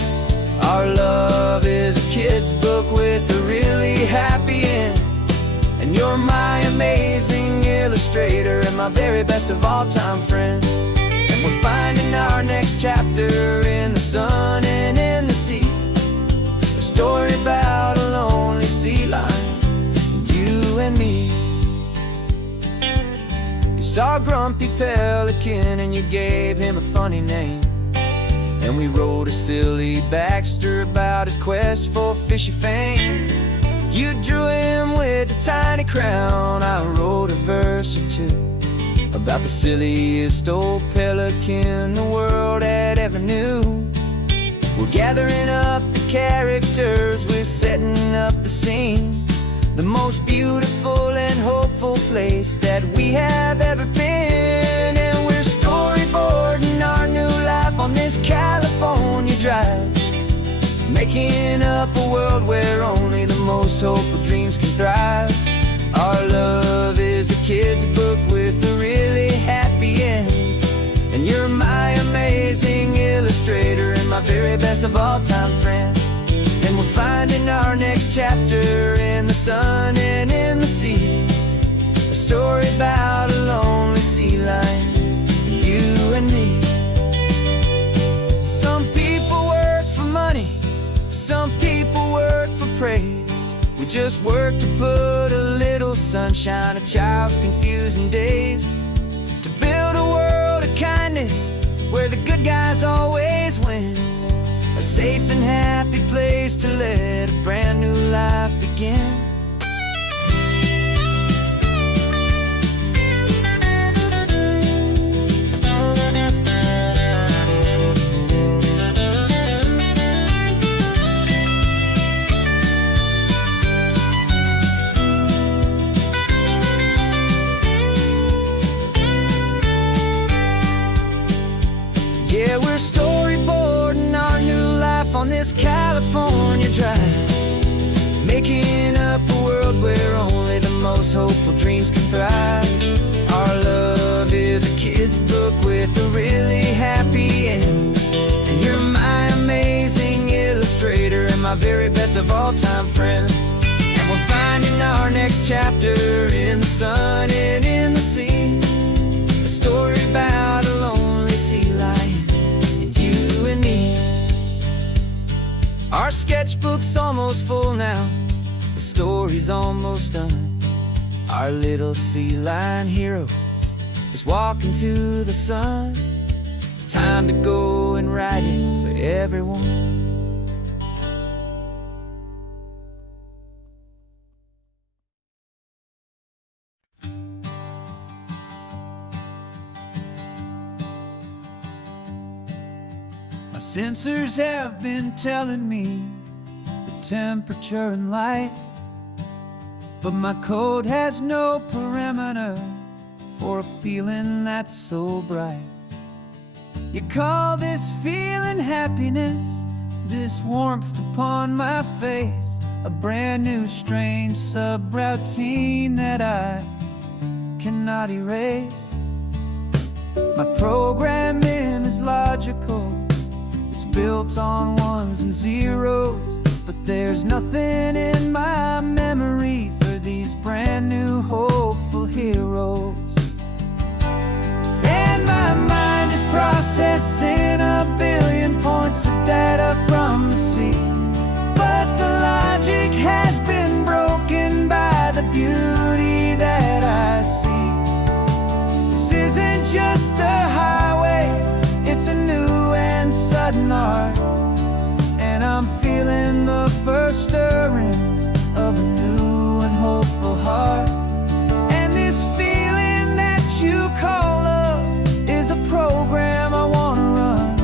Our love is a kid's book with a really happy end, and you're my amazing illustrator and my very best of all time friend. We're finding our next chapter in the sun and in the sea, a story about a lonely sea lion, you and me. You saw a grumpy pelican and you gave him a funny name, and we wrote a silly Baxter about his quest for fishy fame. You drew him with a tiny crown, I wrote a verse or two about the silliest old pelican the world had ever knew. We're gathering up the characters, we're setting up the scene, the most beautiful and hopeful place that we have ever been. And we're storyboarding our new life on this California drive, making up a world where only the most hopeful dreams can thrive. Our love is a kid's book with a really happy end, and you're my amazing illustrator and my very best of all time friend. And we're finding our next chapter in the sun and in the sea, a story about a lonely sea lion, you and me. Some people work for money, some people work for praise. We just work to put a little sunshine in a child's confusing days, to build a world of kindness where the good guys always win, a safe and happy place to let a brand new life begin. drive, making up a world where only the most hopeful dreams can thrive. Our love is a kid's book with a really happy end, and you're my amazing illustrator and my very best of all-time friend. And we're finding our next chapter in the sun and in the sea, a story about a lonely sea lion and you and me. Our sketchbook's almost full now, the story's almost done. Our little sea lion hero is walking to the sun. Time to go and write it for everyone. My sensors have been telling me the temperature and light, but my code has no parameter for a feeling that's so bright. You call this feeling happiness, this warmth upon my face, a brand new strange subroutine that I cannot erase. My programming is logical, it's built on ones and zeros, but there's nothing in my memory for these brand new hopeful heroes. And my mind is processing a billion points of data from the sea, but the logic has been broken by the beauty that I see. This isn't just a highway, it's a new and sudden art, and I'm feeling the first stirrings of a new and hopeful heart. And this feeling that you call love is a program I want to run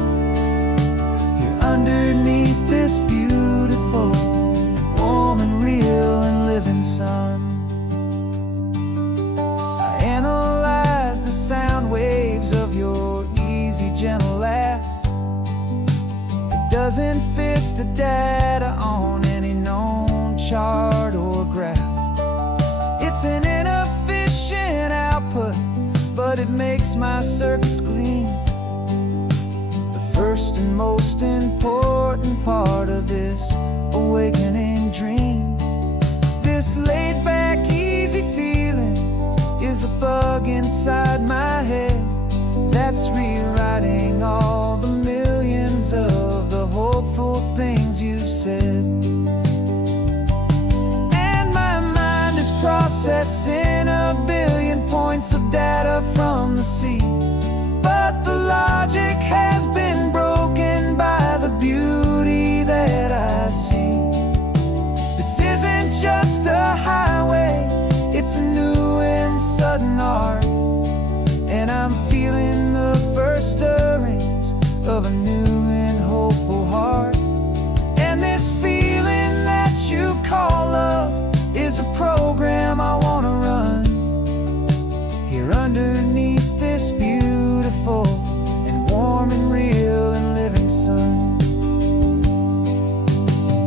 here underneath this beautiful, warm and real and living sun. I analyze the sound waves of your easy, gentle laugh. It doesn't fit the data on any known chart or graph. It's an inefficient output, but it makes my circuits clean. The first and most important part of this awakening dream. This laid-back, easy feeling is a bug inside my head that's rewriting all the millions of the hopeful things you've said. And my mind is processing a billion points of data from the sea, but the logic has been broken by the beauty that I see. This isn't just a highway, it's a new and sudden art, and I'm feeling the first stirrings of a new and hopeful heart. And this feeling that you call love is a program I want to run here underneath this beautiful and warm and real and living sun.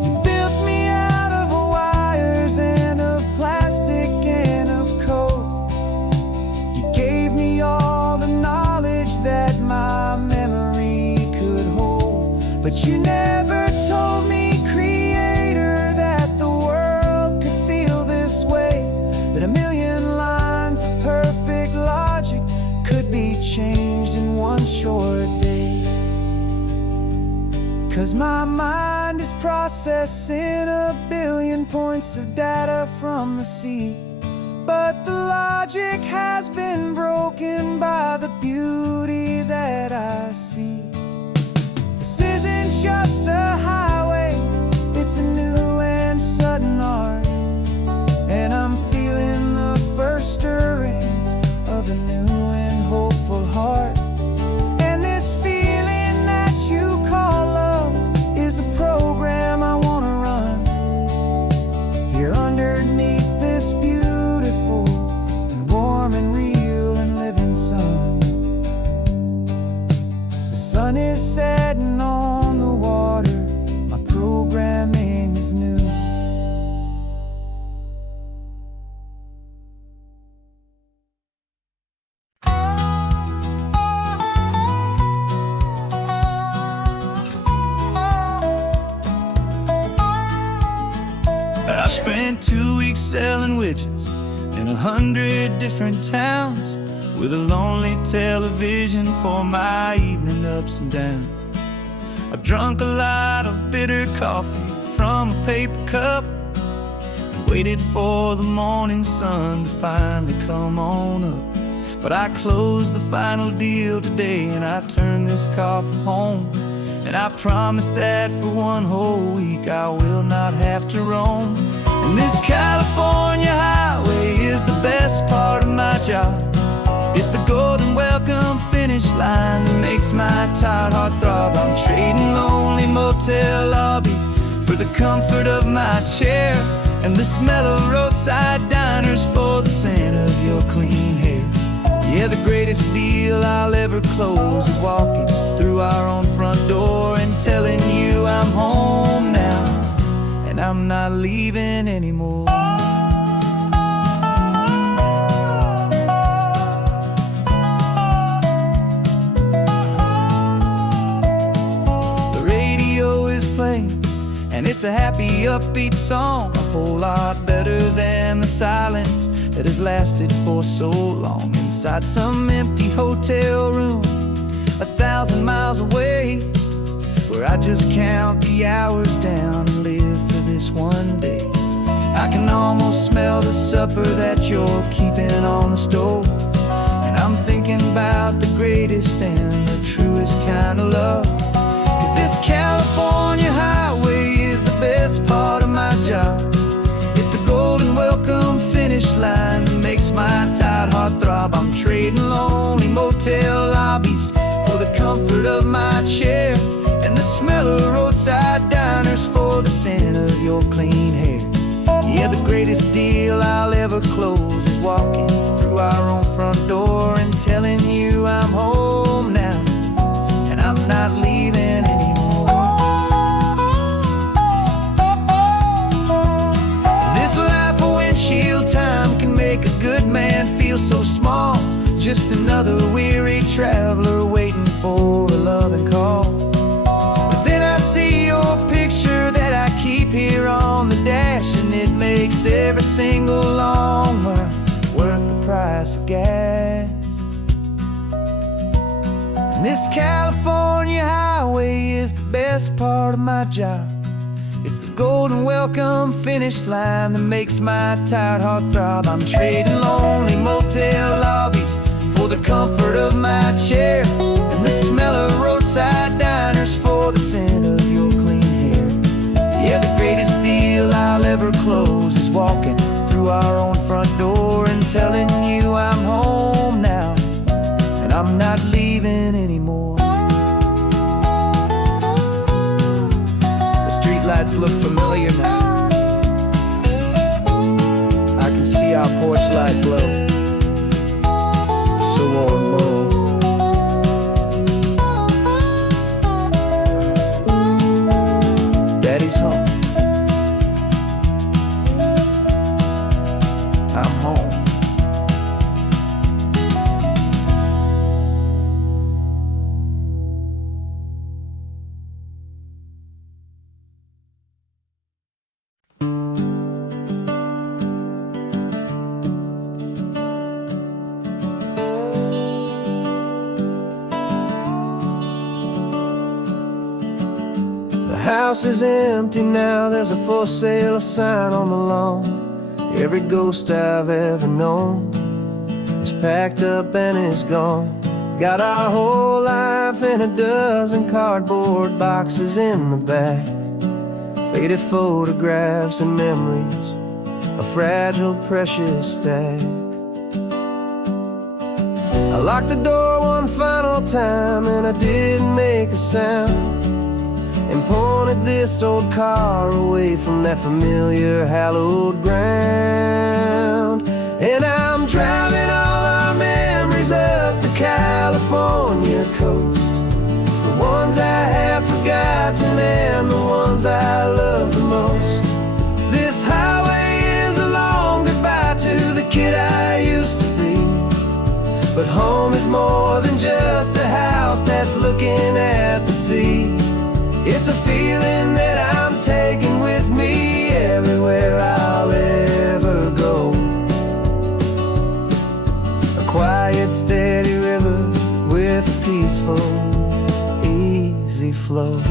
You built me out of wires and of plastic and of code. You gave me all the knowledge that my memory could hold, but you never told me, creator, that the world could feel this way, that a million lines of perfect logic could be changed in one short day. 'Cause my mind is processing a billion points of data from the sea, but the logic has been broken by the beauty that I see. This isn't just a highway, it's a new and sudden art, and I'm feeling the first stirrings of a new and hopeful heart. And this feeling that you call love is a program I want to run here underneath this beautiful and warm and real and living sun. The sun is setting on the water, my programming is spent 2 weeks selling widgets in 100 different towns, with a lonely television for my evening ups and downs. I've drunk a lot of bitter coffee from a paper cup, and waited for the morning sun to finally come on up. But I closed the final deal today, and I turned this car for home. And I promise that for one whole week I will not have to roam. And this California highway is the best part of my job. It's the golden welcome finish line that makes my tired heart throb. I'm trading lonely motel lobbies for the comfort of my chair, and the smell of roadside diners for the scent of your clean hair. Yeah, the greatest deal I'll ever close is walking through our own front door and telling you I'm home now, and I'm not leaving anymore. The radio is playing, and it's a happy, upbeat song, a whole lot better than the silence that has lasted for so long. Inside some empty hotel room 1,000 miles away, where I just count the hours down and live for this one day. I can almost smell the supper that you're keeping on the stove, and I'm thinking about the greatest and the truest kind of love. 'Cause this California highway is the best part of my job. It's the golden welcome finish line that makes my tired heart throb. I'm trading lonely motel lobbies for the comfort of my chair, and the smell of roadside diners for the scent of your clean hair. Yeah, the greatest deal I'll ever close is walking through our own front door and telling you I'm home now, and I'm not leaving anymore. This life of windshield time can make a good man feel so small, just another weary traveler waiting for a loving call. But then I see your picture that I keep here on the dash, and it makes every single long mile worth the price of gas. And this California highway is the best part of my job. It's the golden welcome finish line that makes my tired heart throb. I'm trading lonely motel lobbies for the comfort of my chair, and the smell of roadside diners for the scent of your clean hair. Yeah, the greatest deal I'll ever close is walking through our own front door and telling you I'm home now, and I'm not leaving anymore. The streetlights look familiar now. I can see our porch light glow, so warm, low. Daddy's home. I'm home. The house is empty now, there's a for sale sign on the lawn. Every ghost I've ever known is packed up and is gone. Got our whole life in a dozen cardboard boxes in the back. Faded photographs and memories, a fragile, precious stack. I locked the door one final time and I didn't make a sound, and pointed this old car away from that familiar hallowed ground. And I'm driving all our memories up the California coast, the ones I have forgotten and the ones I love the most. This highway is a long goodbye to the kid I used to be, but home is more than just a house that's looking at the sea. It's a feeling that I'm taking with me everywhere I with a peaceful, easy flow.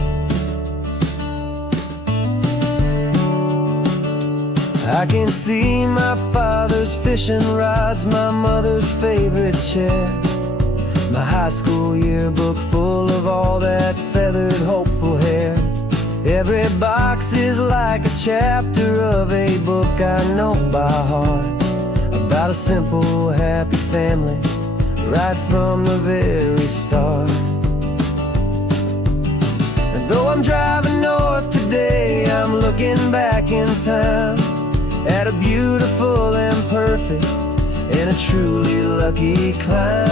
I can see my father's fishing rods, my mother's favorite chair, my high school yearbook full of all that feathered, hopeful hair. Every box is like a chapter of a book I know by heart, about a simple, happy family, right from the very start. And though I'm driving north today, I'm looking back in time at a beautiful and perfect and a truly lucky climb.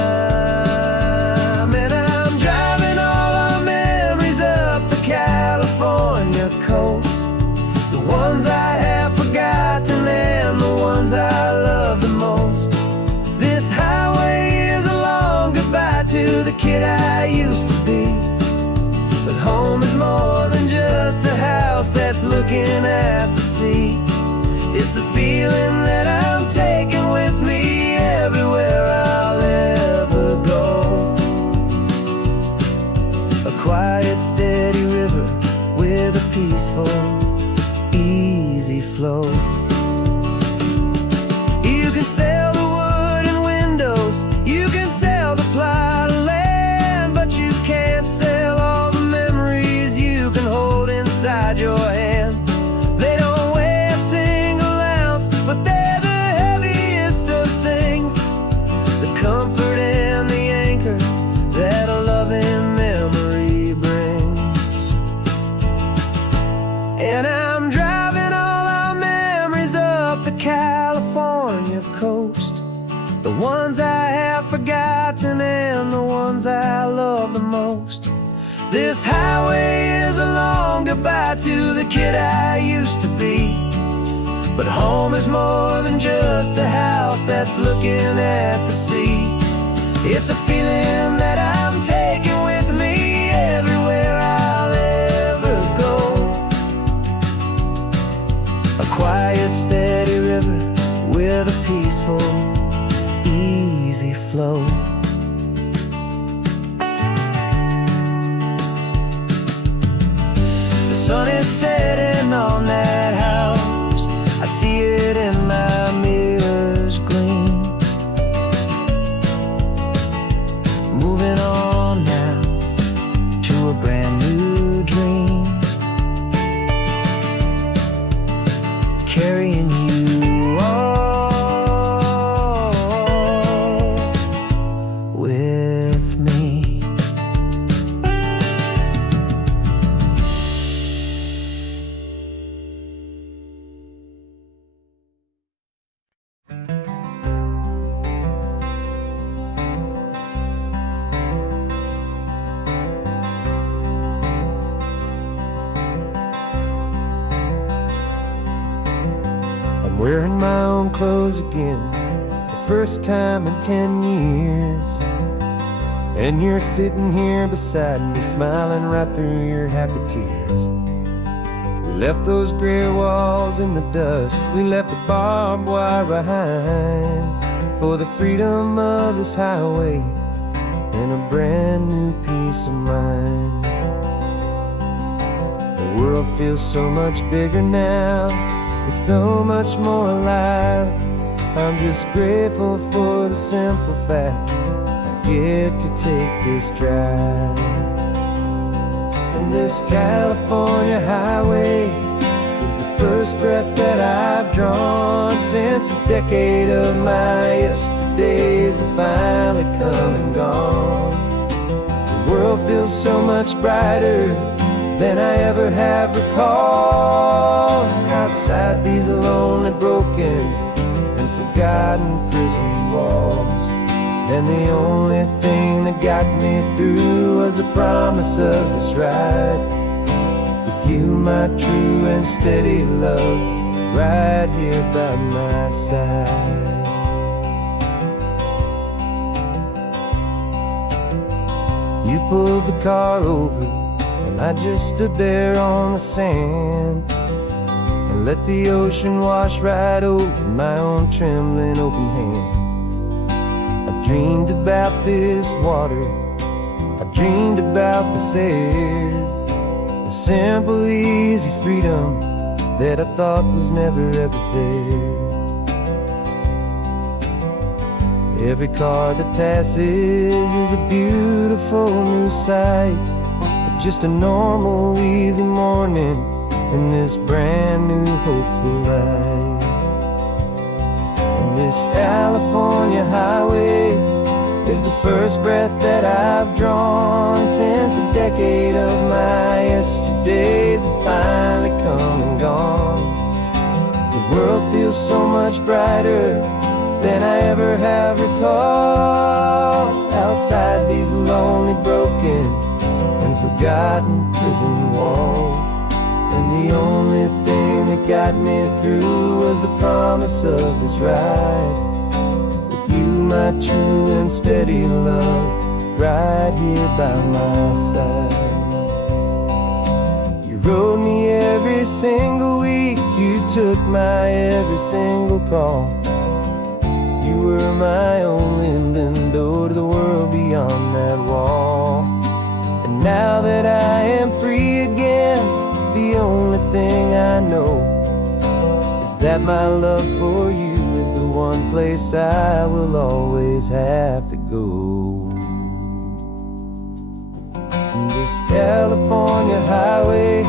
And I'm driving all our memories up the California coast, the ones I have forgotten and the ones I love the most. This highway is a long goodbye to the kid I used to be, but home is more than just a house that's looking at the sea. It's a feeling that I'm taking with me everywhere I'll ever go. A quiet, steady river with a peaceful, easy flow. You can sail the wood and windows, you can sail the plot of land, but you can't sail all the memories you can hold inside your hand. They don't weigh a single ounce, but they're the heaviest of things, the comfort and the anchor that a loving memory brings. And I'm driving all our memories up the California coast, the ones I have forgotten and the ones I love the most. This highway is a long goodbye to the kid I used to be, but home is more than just a house that's looking at the sea. It's a feeling that I'm taking with me everywhere I'll ever go. A quiet, steady river with a peaceful, easy flow. The sun is setting on that house, I see it in my mirror's gleam. Moving on now to a brand new dream, carrying you all with me. I'm wearing my own clothes again, the first time in 10 years. And you're sitting here beside me, smiling right through your happy tears. We left those gray walls in the dust, we left the barbed wire behind, for the freedom of this highway and a brand new peace of mind. The world feels so much bigger now, it's so much more alive. I'm just grateful for the simple fact I get to take this drive. And this California highway is the first breath that I've drawn since a decade of my yesterdays have finally come and gone. The world feels so much brighter than I ever have recalled. Outside these lonely, broken, and forgotten prison walls, and the only thing that got me through was the promise of this ride with you, my true and steady love, right here by my side. You pulled the car over, and I just stood there on the sand and let the ocean wash right over my own trembling open hand. I dreamed about this water I dreamed about this air, the simple, easy freedom that I thought was never ever there. Every car that passes is a beautiful new sight, just a normal, easy morning in this brand new, hopeful life. And this California highway is the first breath that I've drawn since a decade of my yesterdays have finally come and gone. The world feels so much brighter than I ever have recalled, outside these lonely, broken, and forgotten prison walls. And the only thing that got me through was the promise of this ride, with you, my true and steady love, right here by my side. You rode me every single week, you took my every single call. You were my only window to the world beyond that wall. And now that I am free again, the only thing I know is that my love for you is the one place I will always have to go. And this California highway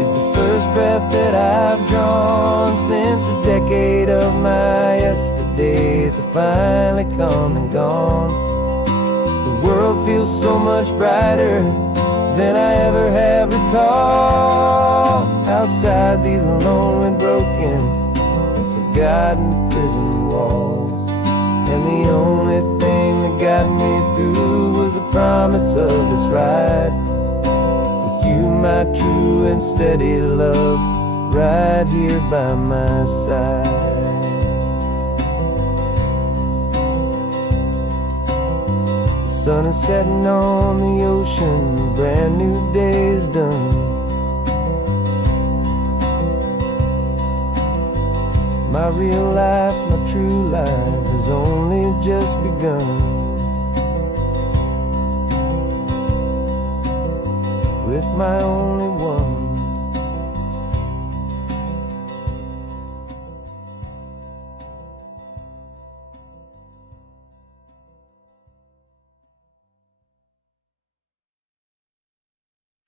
is the first breath that I've drawn since a decade of my yesterdays have finally come and gone. The world feels so much brighter than I ever have recalled, outside these lonely, broken, and forgotten prison walls. And the only thing that got me through was the promise of this ride, with you, my true and steady love, right here by my side. The sun is setting on the ocean, a brand new day is done. My real life, my true life has only just begun. With my only one